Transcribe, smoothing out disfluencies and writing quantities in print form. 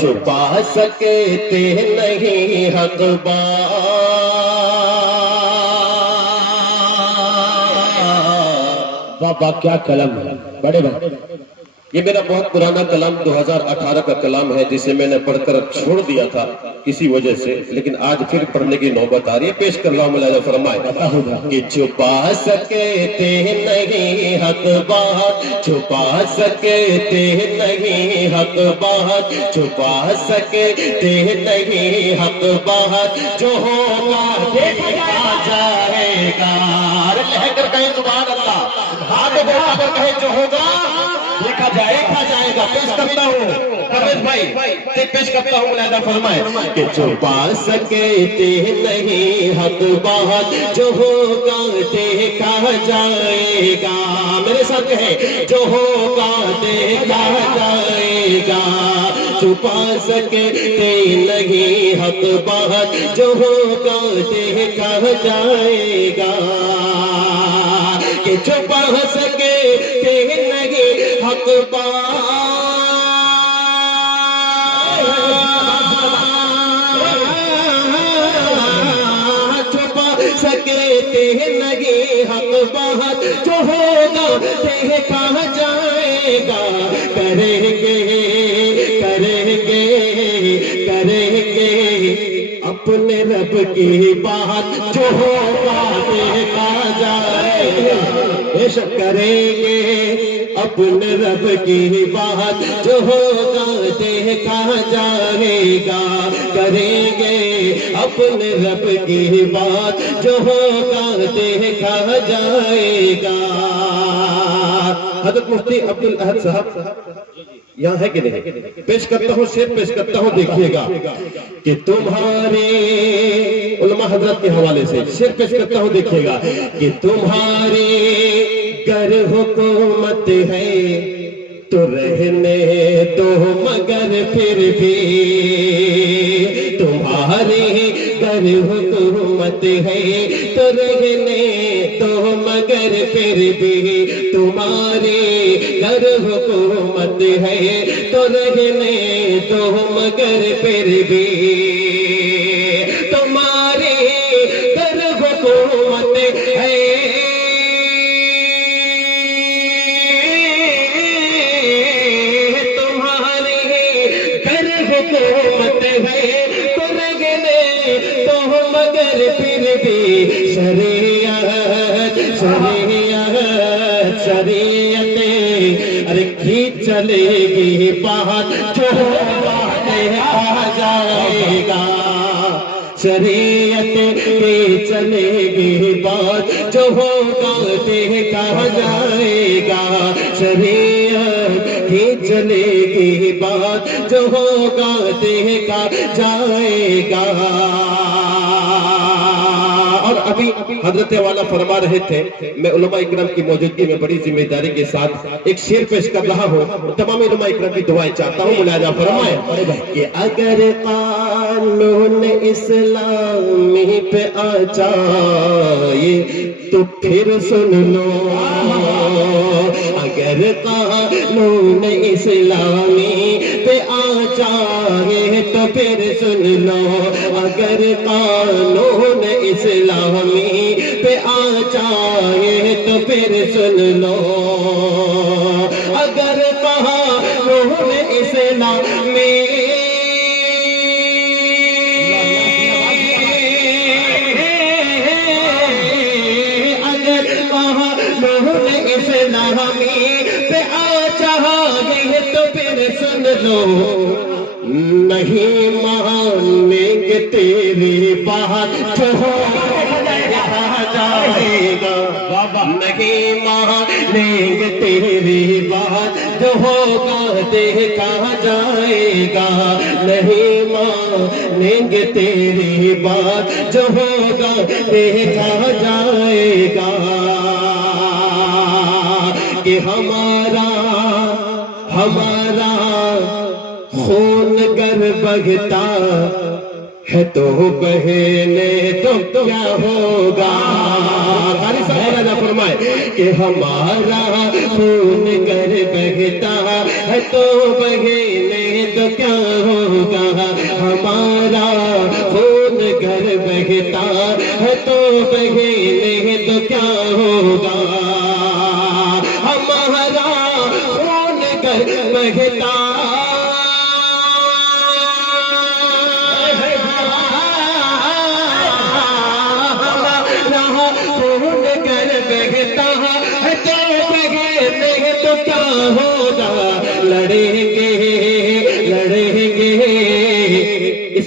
چھپا سکتے نہیں حق بابا کیا کلام ہے بڑے بھائی. یہ میرا بہت پرانا کلام 2018 کا کلام ہے جسے میں نے پڑھ کر چھوڑ دیا تھا کسی وجہ سے، لیکن آج پھر پڑھنے کی نوبت آ رہی ہے. پیش کر رہا ہوں. ملاحظہ فرمائے کہ چھپا سکتے نہیں حق بات، چھپا سکتے نہیں حق بات، چھپا سکتے نہیں حق بات، جو ہوگا دیکھا جائے گا. لہ کر کہیں سبحان اللہ، ہاتھ بولا کر کہیں جو ہوگا دیکھا جائے گا. پیش کرتا ہوں پرویز بھائی، پیش کرتا ہوں. ملاحظہ فرمائے کہ چھپا سکتے نہیں حق بات، جو ہوگا دیکھا جائے گا. میرے ساتھ کہیں جو ہوگا دیکھا جائے گا. چھپا سکتے نہیں حق بات، جو ہوگا دیکھا جائے گا. کہ چھپا سکتے نہیں حق بات، چھپا سکتے نہیں حق بات، جو ہوگا دیکھا جائے گا. کریں گے اپنے رب کی بات، جو ہوگا دیکھا جائے گا. بے شک کریں گے اپنے رب کی بات، جو ہوگا دیکھا جائے گا. کریں گے اپنے رب کی بات، جو ہوگا دیکھا جائے گا. حضرت مفتی عبدالاحد صاحب یہاں ہے کہ نہیں؟ پیش کرتا ہوں، شعر پیش کرتا ہوں. دیکھیے گا کہ تمہارے علماء حضرت کے حوالے سے شعر پیش کرتا ہوں. دیکھیے گا کہ تمہارے گر حکومت ہے تو رہنے دو، مگر پھر بھی تمہارے گر حکومت ہے تو رہنے دو، مگر پھر بھی تمہارے گر حکومت ہے تو رہنے دو، مگر پھر بھی تمہارے گر حکومت ہے. حکومت ہے تو رہنے دو، مگر پھر بھی شریعت رکھی چلے گی بات، جو ہوگا دیکھا جائے گا. شریعت کی چلے گی بات، جو ہوگا دیکھا جائے گا. شریعت کی چلے گی بات، جو ہوگا دیکھا جائے گا. اور ابھی حضرت والا فرما رہے تھے، میں علماء اکرام کی موجودگی میں بڑی ذمہ داری کے ساتھ ایک شعر پیش کر رہا ہوں. تمام علماء اکرام کی دعائیں چاہتا ہوں. ملاحظہ فرمائے کہ اگر قانون اسلامی پہ آ جائے تو پھر سن لو. اگر قانون اسلامی پہ آ جائے تو پھر سن لو. اگر قانون اسلامی پہ آ جائے تو پھر سن لو. اگر قانون اسلامی پہ آ جائے تو پھر سن لو. نہیں مانیں گے تیری بات، جو ہوگا دیکھا جائے گا. نہیں مانیں گے تیری بات، جو ہوگا دیکھا جائے گا. نہیں مانیں گے تیری بات، جو ہوگا دیکھا جائے گا. کہ ہمارا خون گر بہتا ہے تو بہنے تو کیا ہوگا. فرمائے کہ ہمارا خون گر بہتا ہے تو بہنے تو کیا ہوگا.